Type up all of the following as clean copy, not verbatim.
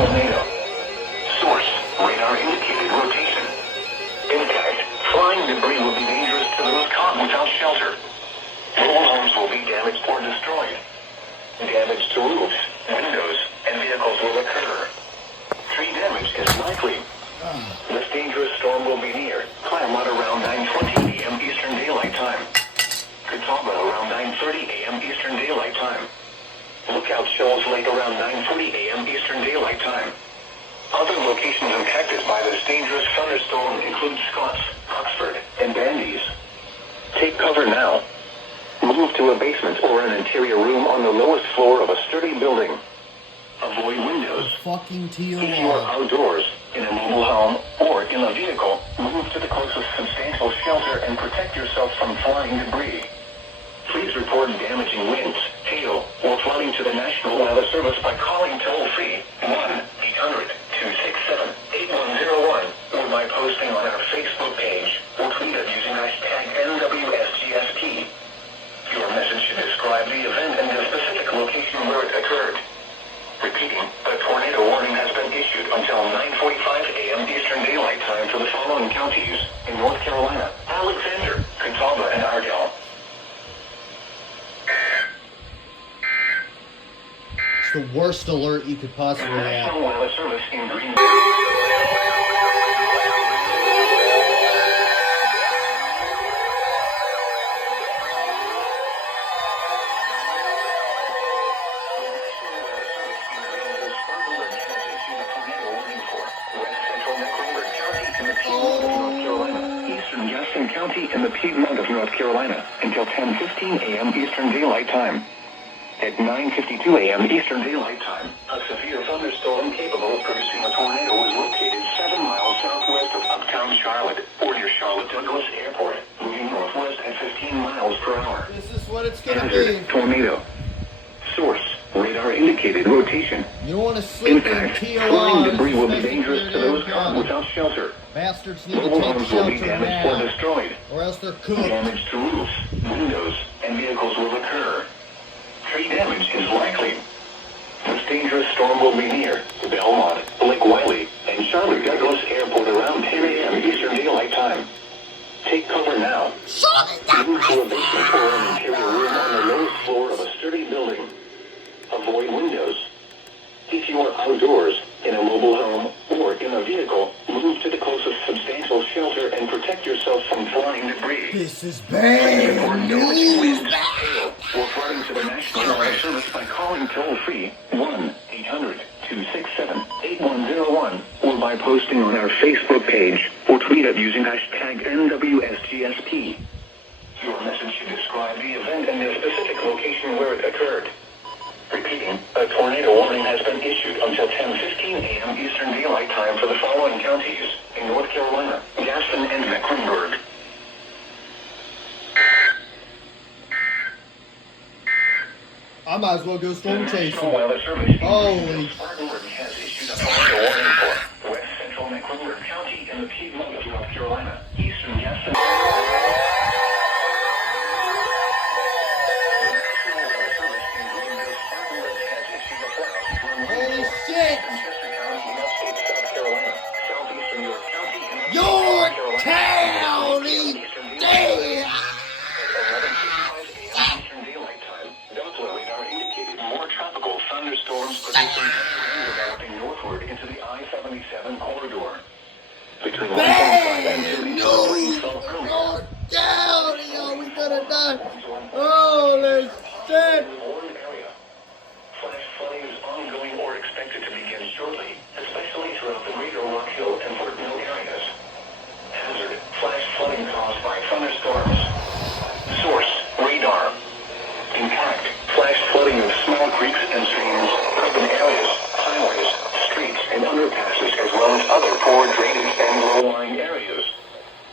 tornado. Source, radar indicated rotation. Impact, flying debris will be dangerous to those caught without shelter. Mobile homes will be damaged or destroyed. Damage to roofs, windows, and vehicles will occur. Tree damage is likely. This dangerous storm will be near Claremont around 9:20 a.m. Eastern Daylight Time. Catawba around 9:30 a.m. Eastern Daylight Time. Lookout Shoals Lake around 9:40 a.m. Eastern Daylight Time. Other locations impacted by this dangerous thunderstorm include Scotts, Oxford, and Bandies. Take cover now. Move to a basement or an interior room on the lowest floor of a sturdy building. Avoid windows. Fucking If you are outdoors, in a mobile home, or in a vehicle, move to the closest substantial shelter and protect yourself from flying debris. Please report damaging winds, hail, or flooding to the National Weather Service by calling toll-free 1-800-267-8101 or by posting on our Facebook page or tweet it using hashtag NWSGST. Your message should describe the event and the specific location where it occurred. Repeating, a tornado warning has been issued until 9:45 a.m. Eastern Daylight Time for the following counties in North Carolina: Alexander, Catawba, and Ardell. It's the worst alert you could possibly The have. National Weather Service in Green. County in the Piedmont of North Carolina until 10:15 a.m. Eastern Daylight Time. At 9:52 a.m. Eastern Daylight Time, a severe thunderstorm capable of producing a tornado was located 7 miles southwest of uptown Charlotte, or near Charlotte Douglas Airport, moving northwest at 15 miles per hour. This is what it's gonna Hazard, be. tornado. Source, radar indicated rotation. You don't want to sleep in Impact, TORs. flying debris will be especially dangerous if to you're those caught downtown. without shelter. Bastards need to Mobile take homes will be shelter damaged or now, destroyed. or else they're cooked. Damage to roofs, windows, and vehicles will occur. Tree damage is likely. This dangerous storm will be near Belmont, Lake Wiley, and Charlotte Douglas Airport around 10 a.m. Eastern Daylight Time. Take cover now. Move to a basement or an interior room on the lowest floor of a sturdy building. Avoid windows. If you are outdoors, in a mobile home, or in a vehicle, move to the closest substantial shelter and protect yourself from flying debris. This is Please report bad damaging winds, news. hail, or flooding to the National Weather Service by calling toll-free 1-800-267-8101 or by posting on our Facebook page or tweet it using hashtag NWSGST. Your message should describe the event and the specific location where it occurred. Repeating, a tornado warning has been issued until 10:15 a.m. Eastern Daylight Time for the following counties in North Carolina: Gaston and Mecklenburg. I might as well go storm The chasing. National Weather Service in Holy Spartanburg has issued a tornado warning for West Central Mecklenburg County in the Piedmont of North Carolina, Eastern Gaston. Holy shit! York County! Damn! More tropical thunderstorms producing rain developing northward into the I-77 corridor. Between 1.5 and 2 inches of rain fell earlier. York County! Oh, we gonna die! Holy shit! Warren area. Flash flooding is ongoing or expected to begin shortly, especially throughout the greater Rock Hill and Fort Mill areas. Hazard, flash flooding caused by thunderstorms. Source, radar. Impact, flash flooding of small creeks and streams, urban areas, highways, streets, and underpasses, as well as other poor drainage and low-lying areas.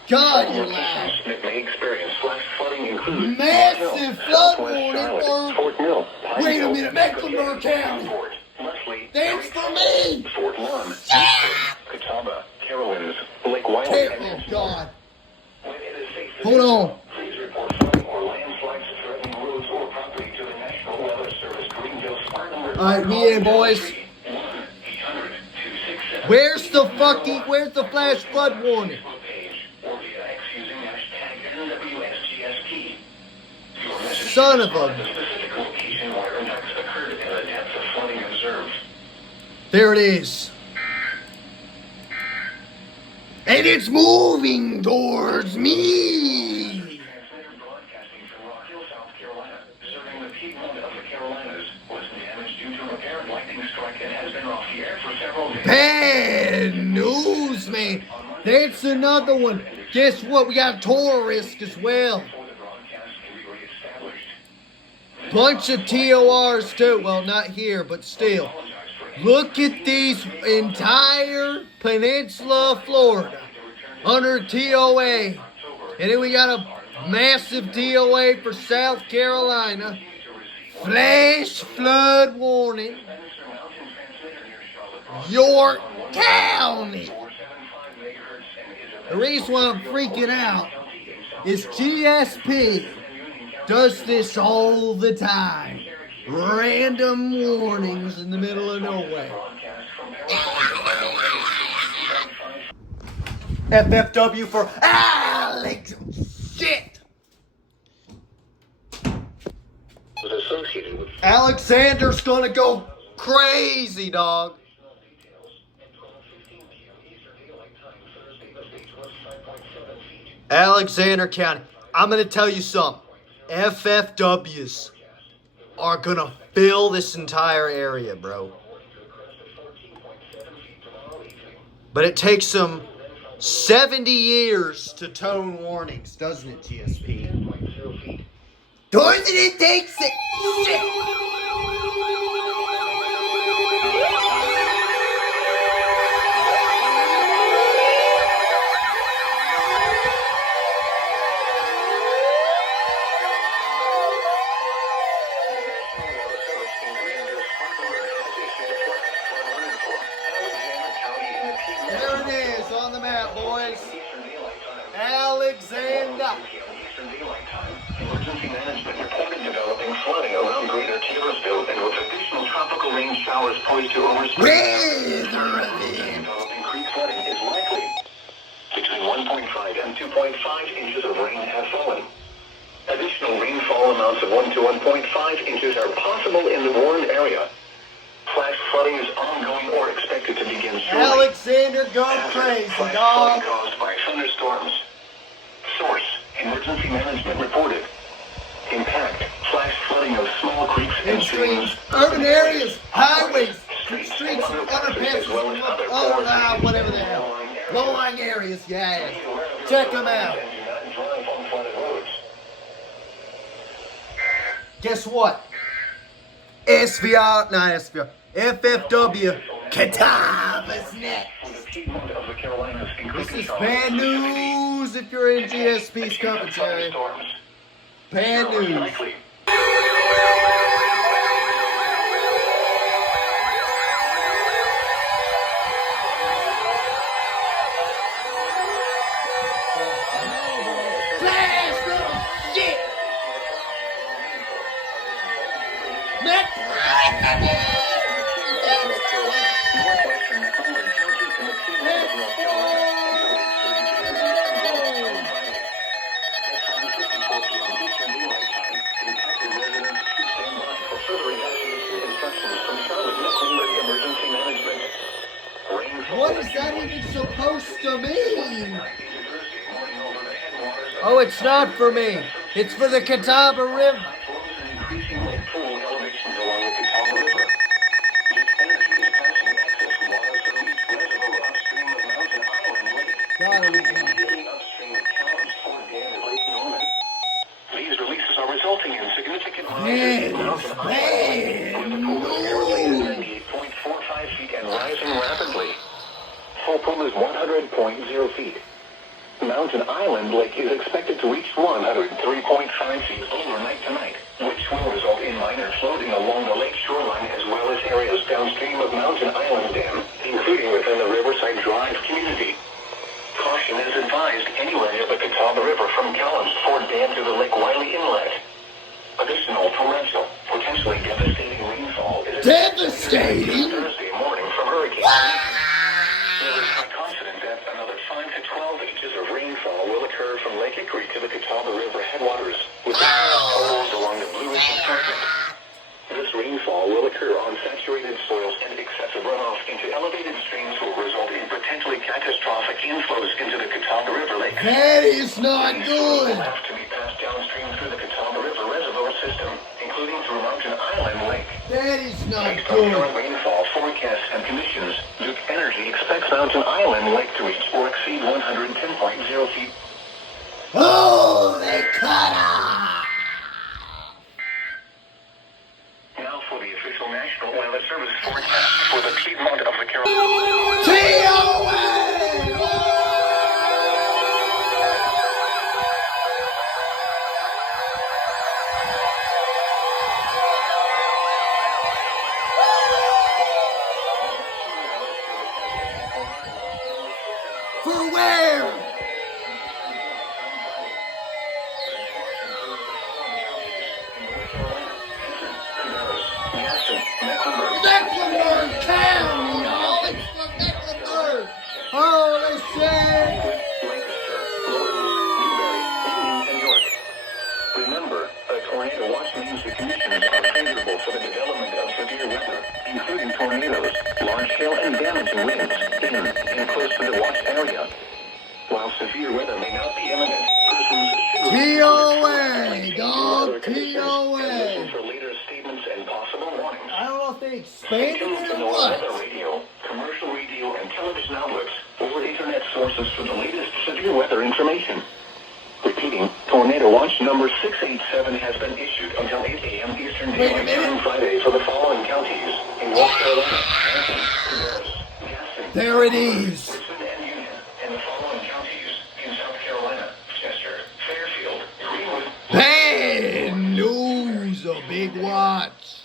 God, you're Locations loud. that may experience flash flooding include Massive flood Southwest warning Charlotte, for- Fort Mill, Wait a Pineville, minute, Mecklenburg County. Newport, Leslie, Thanks for me! Fort Lawn, Catawba, Carolines, Lake Wiley, Oh, and God. When it is safe to Hold do so, on. please report flooding or landslides threatening roads or property to the National Weather Service, Greenville, Spartanburg. All right, we in, boys. 1-800 Where's the flash flood warning? Son of a... There it is. And it's moving towards me. Bad news, man. That's another one. Guess what? We got tourists as well. Bunch of TORs too. Well, not here, but still. Look at these entire peninsula of Florida under TOA. And then we got a massive TOA for South Carolina. Flash flood warning. York County. The reason why I'm freaking out is GSP does this all the time. Random warnings in the middle of nowhere. FFW for Alex. Shit. Alexander's gonna go crazy, dog. Alexander County. I'm gonna tell you something. FFWs are gonna fill this entire area, bro. But it takes them 70 years to tone warnings, doesn't it, GSP? Doesn't it take shit? There it is on the map, boys. Alexander. Emergency management reported developing flooding around Greater Taylorsville and with additional tropical rain showers poised to overspread. Developing creek flooding is likely. Between 1.5 and 2.5 inches of rain have fallen. Additional rainfall amounts of 1 to 1.5 inches are possible in the warned area. Flash flooding is ongoing or expected to begin soon. Alexander, go crazy, Flash dog. flooding caused by thunderstorms. Source: Emergency management reported. Impact: flash flooding of small creeks and streams, urban areas, highways, streets, underpasses, whatever the hell. Low-lying areas, yeah. Check them out. Guess what? FFW, Catastrophic next. This is bad news if you're in GSP's commentary. Bad news. Flash little shit! What is that even supposed to mean? Oh, it's not for me. It's for the Catawba River. These releases are resulting in significant Bad 98.45 feet and rising rapidly. Full pool is 100.0 feet. Mountain Island Lake is expected to reach 103.5 feet overnight tonight, which will result in minor flooding along the lake shoreline as well as areas downstream of Mountain Island Dam, including within the Riverside Drive community. Caution is advised anywhere near the Catawba River from Callum's Ford Dam to the Lake Wiley Inlet. Additional torrential, potentially devastating rainfall is expected Devastating? Thursday morning from hurricane. tributary to the Catawba River headwaters, with totals along the bluish escarpment. This rainfall will occur on saturated soils, and excessive runoff into elevated streams will result in potentially catastrophic inflows into the Catawba River Lake. That is not These good. will have to be passed downstream through the Catawba River reservoir system, including through Mountain Island Lake. That is not Based on current good. rainfall forecasts and conditions, Duke Energy expects Mountain Island Lake to reach or exceed 110.0 feet. Oh, they cut off. Now for the official National Weather Service forecast for the Piedmont of the Carolinas. TOA! For where? Mecklenburg County, y'all. It's from Mecklenburg. Holy shit. Remember, a tornado watch means the conditions are favorable for the development of severe weather, including tornadoes, large hail, and damaging winds in and close to the watch area. While severe weather may not be imminent, persons should TOA, dog, weather conditions and listen TOA. for later statements and possible warnings. I don't know if they Stay expanded tuned it to or the weather what. radio, commercial radio, and television outlets or internet sources for the latest severe weather information. Repeating, Tornado Watch number 687 has been issued until 8 a.m. Eastern Daylight Time Friday for the following counties in North Carolina, Hampton, Cabarrus, Gaston, There it is. Richmond, and Union, and the following counties in South Carolina, Chester, Fairfield, Greenwood. Bad news, a big watch.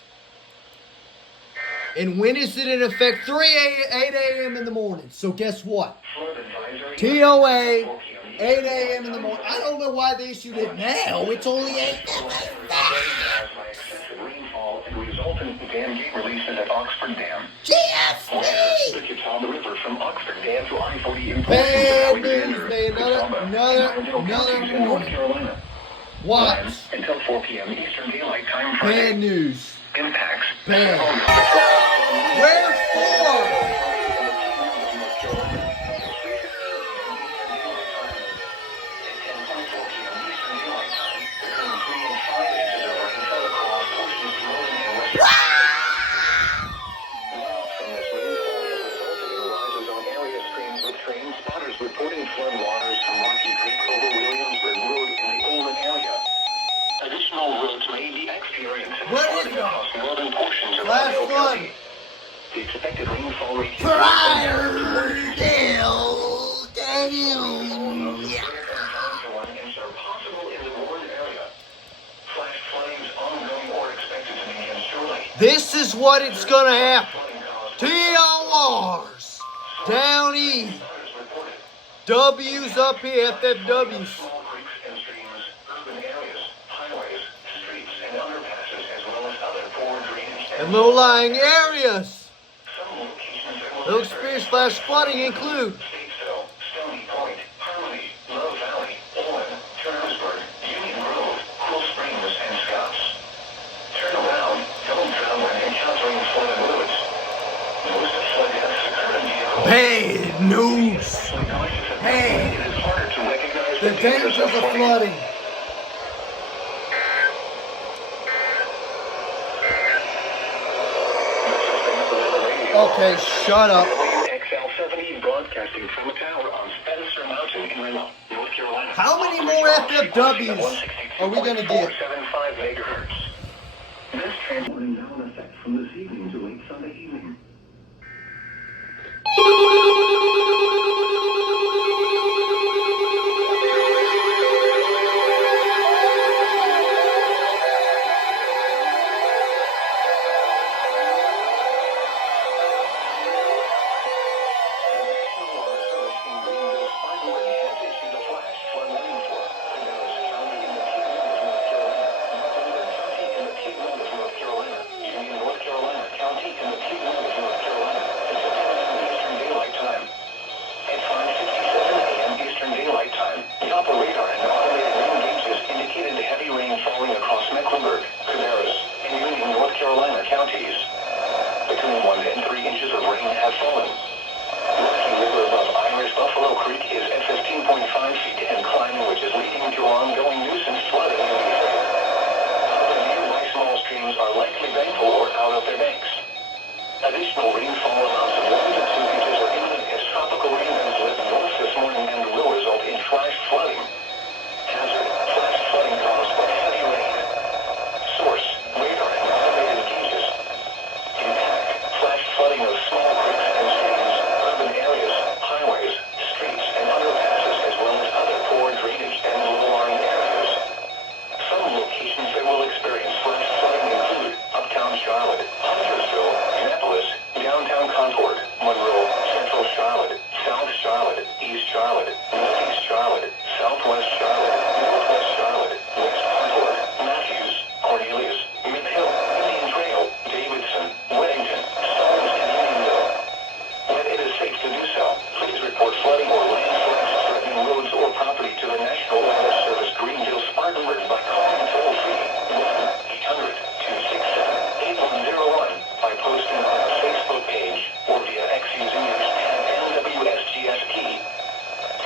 And when is it in effect? 8 a.m. in the morning. So guess what? Flood advisory. TOA, 8 a.m. in the morning. I don't know why they issued it now. It's only 8 Caused by excessive rainfall and resultant dam gate releases at Oxford Dam. GFC. The Catawba River from Oxford Dam to I-40 in Bad news, man. Another North warning. Carolina. Watch. Until 4 p.m. Eastern Daylight Time Friday. Bad news. Impacts. Bad. Wherefore? Reporting flood waters from Rocky Creek over Williamsburg Road in the Olin area. Additional roads may be experiencing What is flooding it? across northern portions of Last Rockville one. County. The expected rainfall rate Priordale. are possible in the Warren area. Flash floodings ongoing or expected to begin shortly. This is what it's gonna happen. Flooding caused TORs down east. flooders reported. W's up here, FFWs. Small creeks and streams, urban areas, highways, streets, and underpasses, as well as other poor drainage And low-lying areas. Some locations that They'll will experience flash flooding include Statesville, Stony Point, Harmony, Love Valley, Olin, Turnersburg, Union Grove, Cool Springs, and Scotts. Turn around, don't drown when encountering flooded roads. Most flood deaths occur in vehicles. bad news. Especially cautious at Hey. night. It is harder to recognize The dangers of flooding. Okay, shut up. WXL-70 broadcasting from a tower on Spencer Mountain in Remote, North Carolina. How many more FFWs are we gonna get? 162.475 megahertz. This transmitting now in effect from this evening to late Sunday evening. between 1 and 3 inches of rain have fallen. The river above Irish Buffalo Creek is at 15.5 feet and climbing, which is leading to ongoing nuisance flooding in the area. Other nearby small streams are likely bankable or out of their banks. Additional rainfall amounts of 1 to 2 inches are imminent as tropical rain winds lift north this morning and will result in flash flooding. Hazard: flash flooding caused by heavy rain. Source: radar and elevated gauges. Impact: flash flooding of small creeks and streams, urban areas, highways, streets, and underpasses, as well as other poor drainage and low-lying areas. Some locations that will experience flash flooding include Uptown Charlotte, Huntersville, Annapolis, Downtown Concord, Monroe, Central Charlotte, South Charlotte, East Charlotte, Northeast Charlotte, Southwest Charlotte, Northwest Charlotte, West Concord, Matthews, Cornelius, Mid Hill, Indian Trail, Davidson, Weddington, Stallings, and Unionville. When it is safe to do so, please report flooding or landslides threatening roads or property to the National Weather Service Greenville Spartanburg by calling toll-free 1-800-267-8101 by posting on our Facebook page or via X using the hashtag NWSGSP.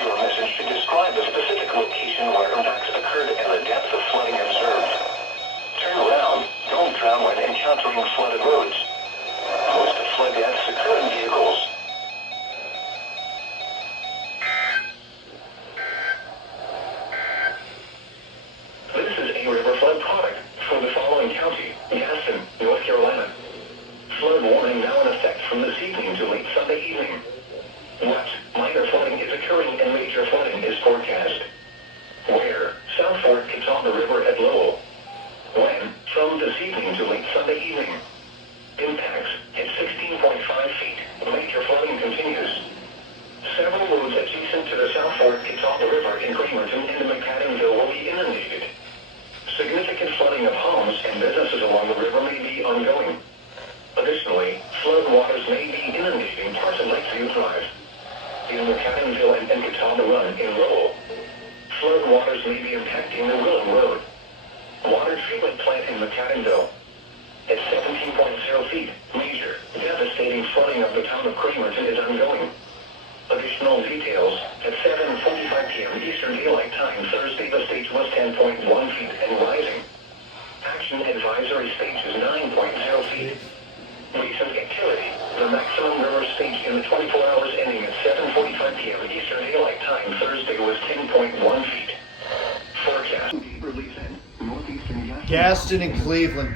Your message should describe the specific location where impacts occurred and the depth of flooding observed. Turn around, don't drown when encountering flooded roads. Most flood deaths occur in vehicles. This is a river flood product for the following county: Gaston, North Carolina. Flood warning now in effect from this evening to late Sunday evening. Wet, minor flooding is occurring and major flooding is forecast. Where? South Fork Catawba River at Lowell. When? From this evening to late Sunday evening. Impacts at 16.5 feet. Major flooding continues. Several roads adjacent to the South Fork Catawba River in Bremerton and McAdamville will be inundated. Significant flooding of homes and businesses along the river may be ongoing. Additionally, flood waters may be inundating parts of Lakeview Drive. In McAdamville and Catawba Run in Lowell, flood waters may be impacting the Willing Road. Water treatment plant in McAdamville. At 17.0 feet, major, devastating flooding of the town of Bremerton is ongoing. Additional details: at 7:45 p.m. Eastern Daylight Time Thursday, the stage was 10.1 feet and rising. Action advisory stage is 9.0 feet. Recent activity: the maximum river stage in the 24 hours ending at 7:45 p.m. Eastern Daylight Time Thursday was 10.1 feet. Forecast: northeastern Gaston and Cleveland.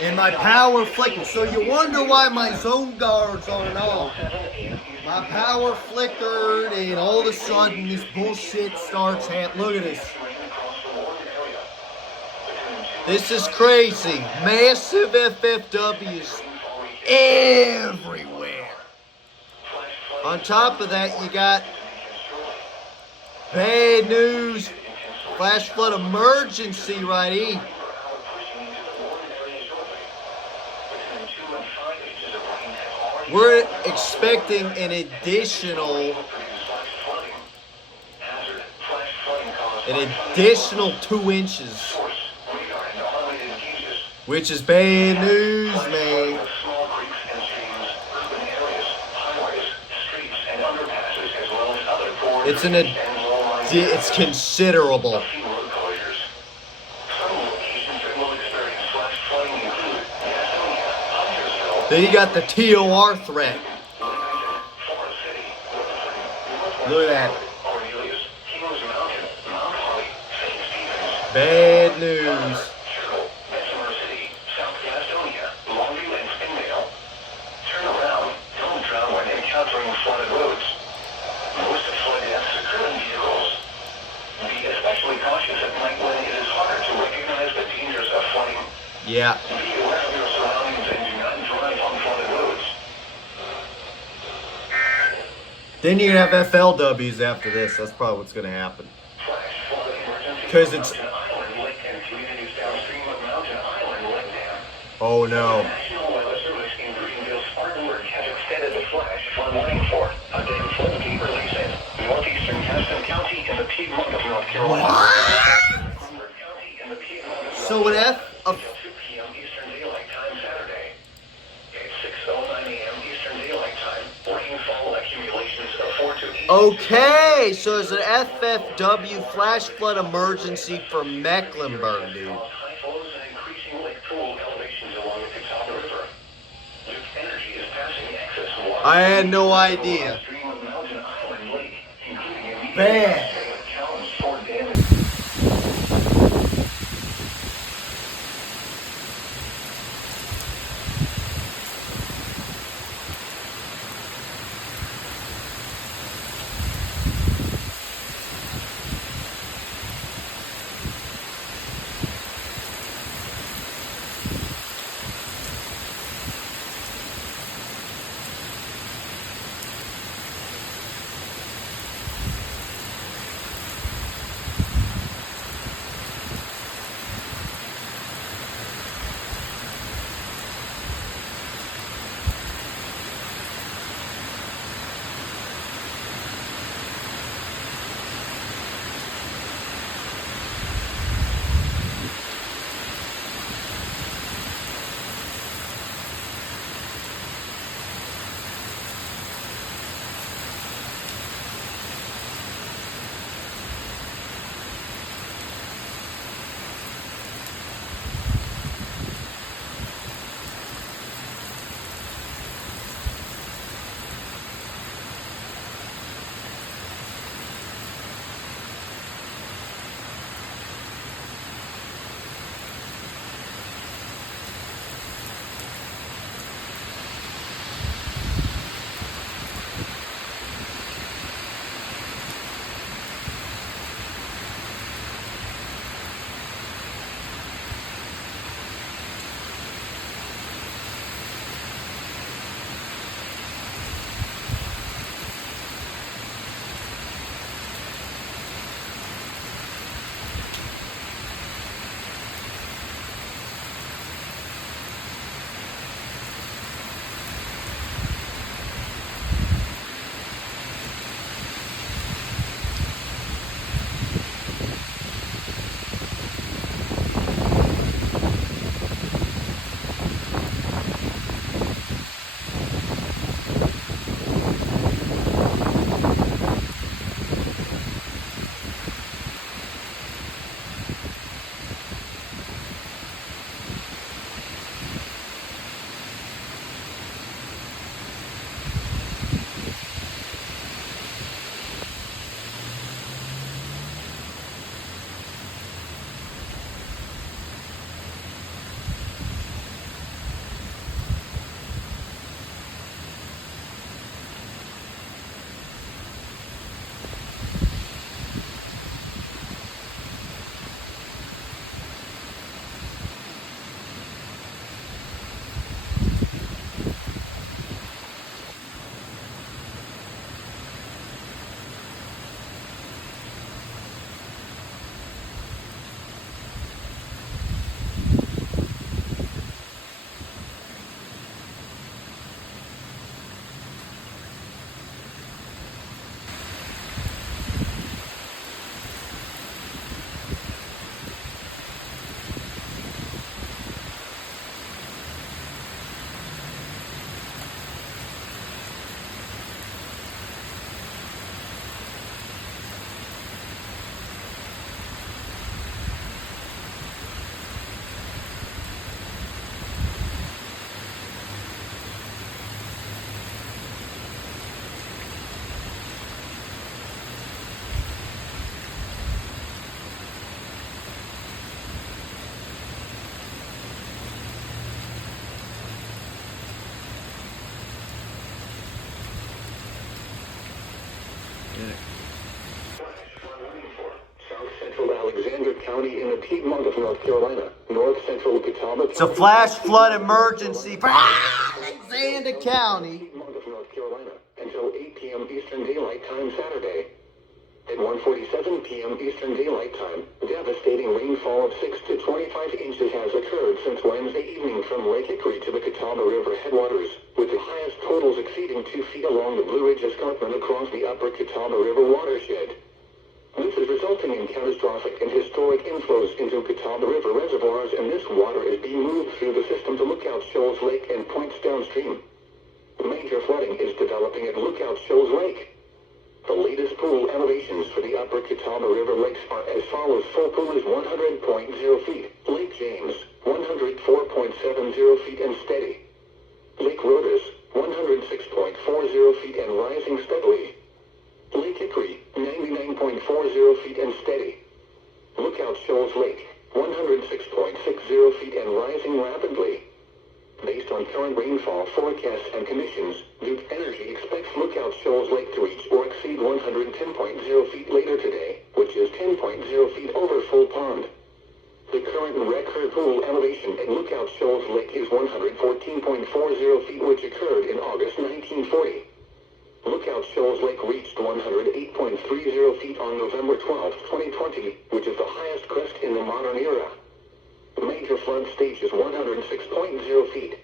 In my power flicker, so you wonder why my zone guards aren't on. My power flickered, and all of a sudden this bullshit starts happening. Look at this. This is crazy. Massive FFWs everywhere. On top of that, you got bad news. Flash flood emergency right here. We're expecting an additional 2 inches, which is bad news, man. It's considerable. Then you got the TOR threat. Look at that. Bad news. Turn around. Don't drown when encountering flooded roads. Most flood deaths occur in vehicles. Be especially cautious at night when it is harder to recognize the dangers of flooding. Yeah. Be aware of your surroundings and do not drive on flooded roads. Then you're gonna have FLWs after this. That's probably what's gonna happen. Flash flood emergency 'Cause for it's- Mountain Island Lake and communities downstream of Mountain Island Lake Dam. Oh The no. National Weather Service in Greenville-Spartanburg has extended the flash flood warning for a day flood gate release in northeastern Caston County in the Piedmont of North Carolina. Cranbrook County in the Piedmont of So an F of 2 p.m. Eastern Daylight Time Saturday. At 6:09 a.m. Eastern Daylight Time, rainfall accumulations of 4 to 8. Okay, so it's an FFW flash flood emergency for Mecklenburg, dude. High flows and increasing lake pool elevations along the Catawba River. Duke Energy is passing excess water. I had no idea. Stream of Mountain Island Lake, including immediate Bad. accounts for damage. Piedmont of North Carolina, north central Catawba. It's a flash flood emergency for Alexander County. Piedmont of North Carolina until 8 p.m. Eastern Daylight Time Saturday. At 1:47 p.m. Eastern Daylight Time, devastating rainfall of 6 to 25 inches has occurred since Wednesday evening from Lake Hickory to the Catawba River headwaters, with the highest totals exceeding 2 feet along the Blue Ridge Escarpment across the upper Catawba River watershed. This is resulting in catastrophic and historic inflows into Catawba River reservoirs, and this water is being moved through the system to Lookout Shoals Lake and points downstream. Major flooding is developing at Lookout Shoals Lake. The latest pool elevations for the upper Catawba River lakes are as follows. Full pool is 100.0 feet. Lake James, 104.70 feet and steady. Lake Rhodes, 106.40 feet and rising steadily. Lake Hickory, 99.40 feet and steady. Lookout Shoals Lake, 106.60 feet and rising rapidly. Based on current rainfall forecasts and conditions, Duke Energy expects Lookout Shoals Lake to reach or exceed 110.0 feet later today, which is 10.0 feet over full pond. The current record pool elevation at Lookout Shoals Lake is 114.40 feet, which occurred in August 1940. Lookout Shoals Lake reached 108.30 feet on November 12, 2020, which is the highest crest in the modern era. Major flood stage is 106.0 feet.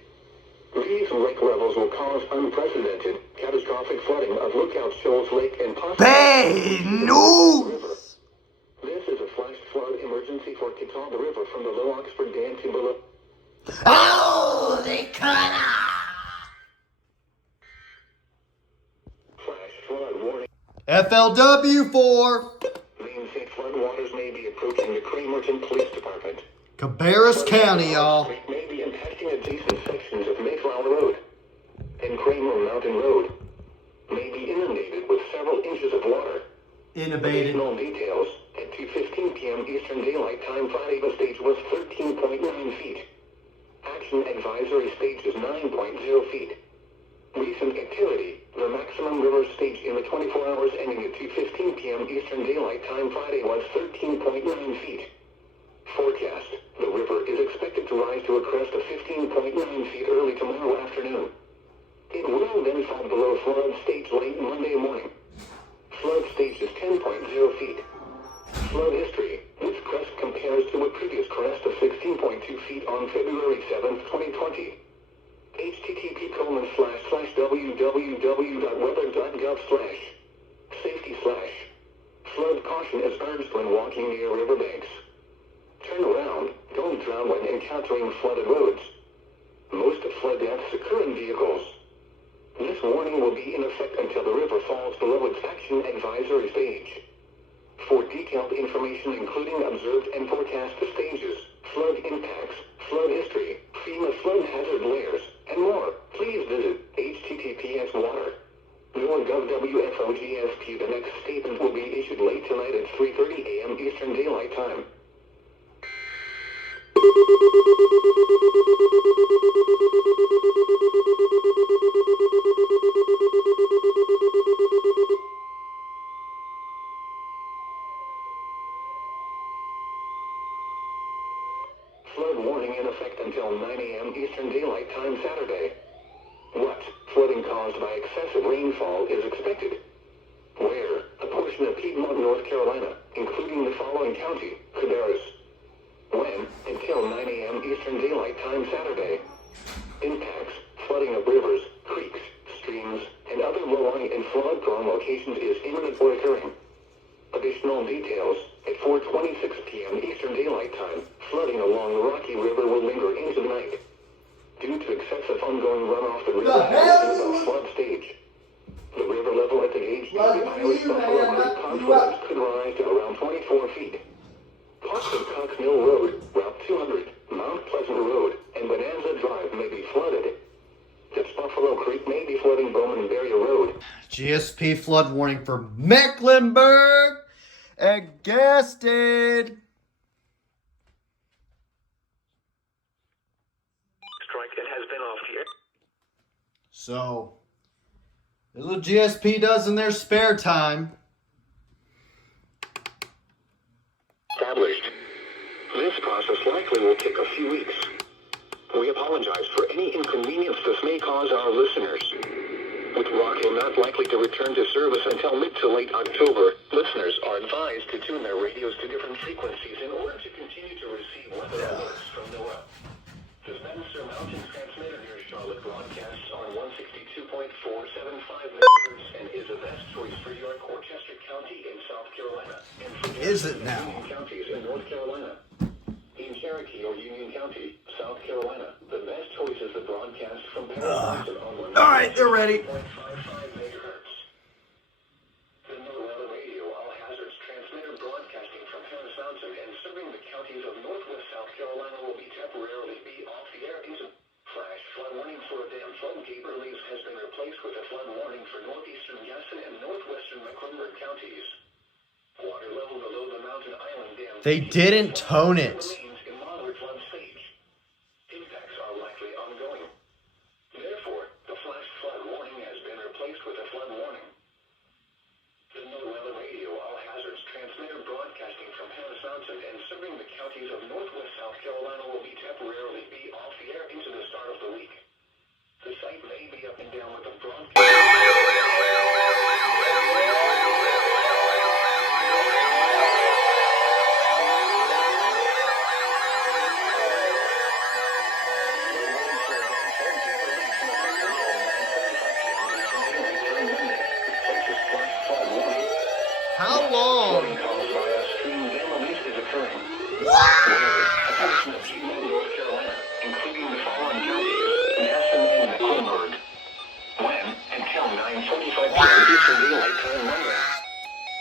These lake levels will cause unprecedented, catastrophic flooding of Lookout Shoals Lake and possibly Bad news! This is a flash flood emergency for Catawba River from the Low Oxford Dam to below. Oh, they cut Flash flood warning. FLW4 Main state floodwaters may be approaching the Cramerton Police Department. Cabarrus County, y'all. May be impacting adjacent sections of Mayflower Road and Kramer Mountain Road. May be inundated with several inches of water. Innovated. Additional details at 2:15 p.m. Eastern Daylight Time Friday, the stage was 13.9 feet. Action advisory stage is 9.0 feet. Recent activity: the maximum river stage in the 24 hours ending at 2:15 p.m. Eastern Daylight Time Friday was 13.9 feet. Forecast: the river is expected to rise to a crest of 15.9 feet early tomorrow afternoon. It will then fall below flood stage late Monday morning. Flood stage is 10.0 feet. Flood history: this crest compares to a previous crest of 16.2 feet on February 7, 2020. http://www.weather.gov/safety/ flood caution is urged when walking near riverbanks. Turn around, don't drown when encountering flooded roads. Most flood deaths occur in vehicles. This warning will be in effect until the river falls below its action advisory stage. For detailed information including observed and forecast stages, flood impacts, flood history, FEMA flood hazard layers, and more, please visit https://water.gov/WFOGSP. The next statement will be issued late tonight at 3:30 a.m. Eastern Daylight Time. Flood warning in effect until 9 a.m. Eastern Daylight Time Saturday. What? Flooding caused by excessive rainfall is expected. Where? A portion of Piedmont, North Carolina, including the following county: Cabarrus. When? Until 9 a.m. Eastern Daylight Time Saturday. Impacts: flooding of rivers, creeks, streams, and other low-lying and flood-prone locations is imminent or occurring. Additional details: at 4:26 p.m. Eastern Daylight Time, flooding along the Rocky River will linger into the night. Due to excessive ongoing runoff, the river has above flood stage. The river level at the gauge near the Irish Buffalo Creek confluence could rise to around 24 feet. Parts of Cox Mill Road, Route 200, Mount Pleasant Road, and Bonanza Drive may be flooded. Just Buffalo Creek may be flooding Bowman Barrier Road. GSP flood warning for Mecklenburg and Gaston. Strike that has been off here. So, this is what GSP does in their spare time. Established. few weeks. We apologize for any inconvenience this may cause our listeners. With Rockhill not likely to return to service until mid to late October, listeners are advised to tune their radios to different frequencies in order to continue to receive weather alerts from NOAA. The Spencer Mountain transmitter near Charlotte broadcasts on 162.475 MHz and is the best choice for York or Chester County in South Carolina. And for Is it now? Union counties in North Carolina. In Cherokee or Union County, South Carolina, the best choice is the broadcast from Paris on 1. All right, they're ready. 0.55 megahertz. The NOAA Radio All Hazards transmitter broadcasting from Harris Mountain and serving the counties of Northwest South Carolina will be temporarily off the air due to flash flood warning for a dam floodgate release has been replaced with a flood warning for northeastern Gaston and northwestern Mecklenburg counties. Water level below the Mountain Island Dam. They didn't tone it. Remains in moderate flood stage. Impacts are likely ongoing. Therefore, the flash flood warning has been replaced with a flood warning. The NOAA Radio All Hazards transmitter broadcasting from Harris Mountain and serving the counties of Northwest South Carolina will be temporarily off the air into the start of the week. The site may be up and down with the broadcast. How long? Flooding caused by a stream dam release is occurring. A portion of Piedmont, North Carolina, including the following counties, Gaston and Mecklenburg. When? Until 9:45 p.m. Eastern Daylight Time Monday.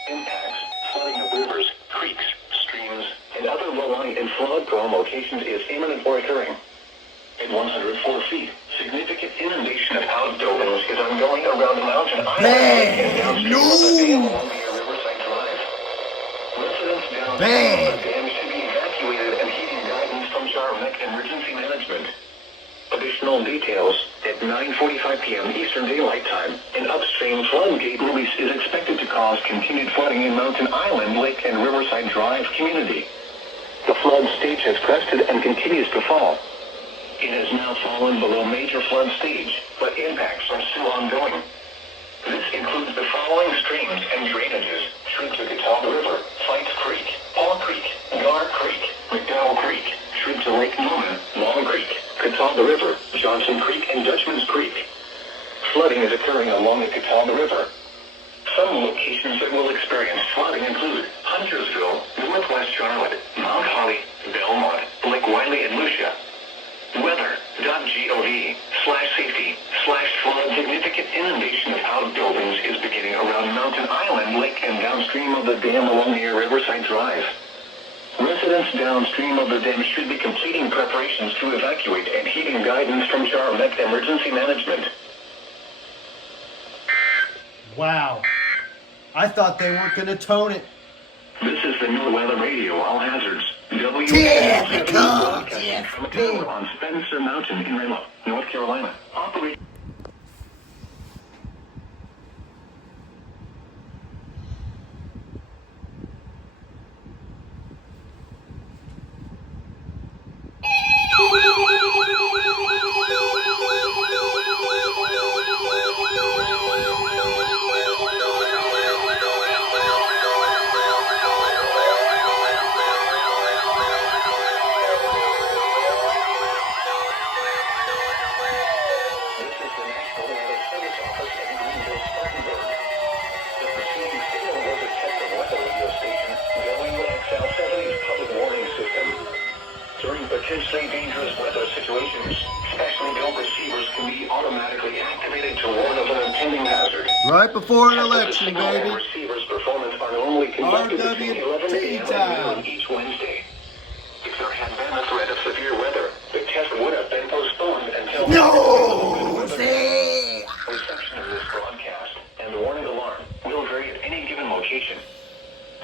Impacts, flooding of rivers, creeks, streams, and other low-lying and flood-prone locations is imminent or occurring. At 104 feet, significant inundation of outbuildings is ongoing around the mountain island and downstream of the dam along the Riverside Drive. Residents downstream of the dam should be evacuated and heeding guidance from Charlotte Emergency Management. Additional details at 9:45 p.m. Eastern Daylight Time. An upstream floodgate release is expected to cause continued flooding in Mountain Island, Lake, and Riverside Drive community. The flood stage has crested and continues to fall. It has now fallen below major flood stage, but impacts are still ongoing. This includes the following streams and drainages: through to Catawba River, Fights Creek, Paw Creek, Gar Creek, McDowell Creek, through to Lake Norman, Long Creek, Catawba River, Johnson Creek, and Dutchman's Creek. Flooding is occurring along the Catawba River. Some locations that will experience flooding include Huntersville, Northwest Charlotte, Mount Holly, Belmont, Lake Wiley, and Lucia. Weather.gov/safety/flood significant inundation of outbuildings is beginning around Mountain Island, Lake, and downstream of the dam along near Riverside Drive. Residents downstream of the dam should be completing preparations to evacuate and heeding guidance from Charlotte Emergency Management. Wow. I thought they weren't going to tone it. This is the NOAA Radio All Hazards. Typical. Broadcasting from a tower on Spencer Mountain in Reno, North Carolina. Operating. Potentially dangerous weather situations, specially built receivers can be automatically activated to warn of an impending hazard. Right before an Tests of the election, signal baby. Receivers' performance are normally conducted between 11 a.m. and noon each Wednesday. If there had been a threat of severe weather, the test would have been postponed until reception of this broadcast and the warning alarm will vary at any given location.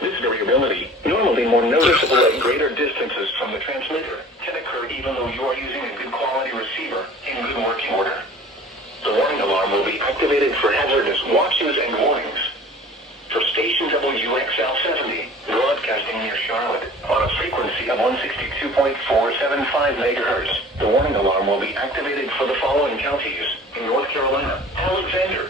This variability, normally more noticeable at greater distances from the transmitter, can occur even though you are using a good quality receiver in good working order. The warning alarm will be activated for hazardous watches and warnings. For station WXL 70, broadcasting near Charlotte, on a frequency of of 162.475 megahertz. The warning alarm will be activated for the following counties: in North Carolina, Alexander,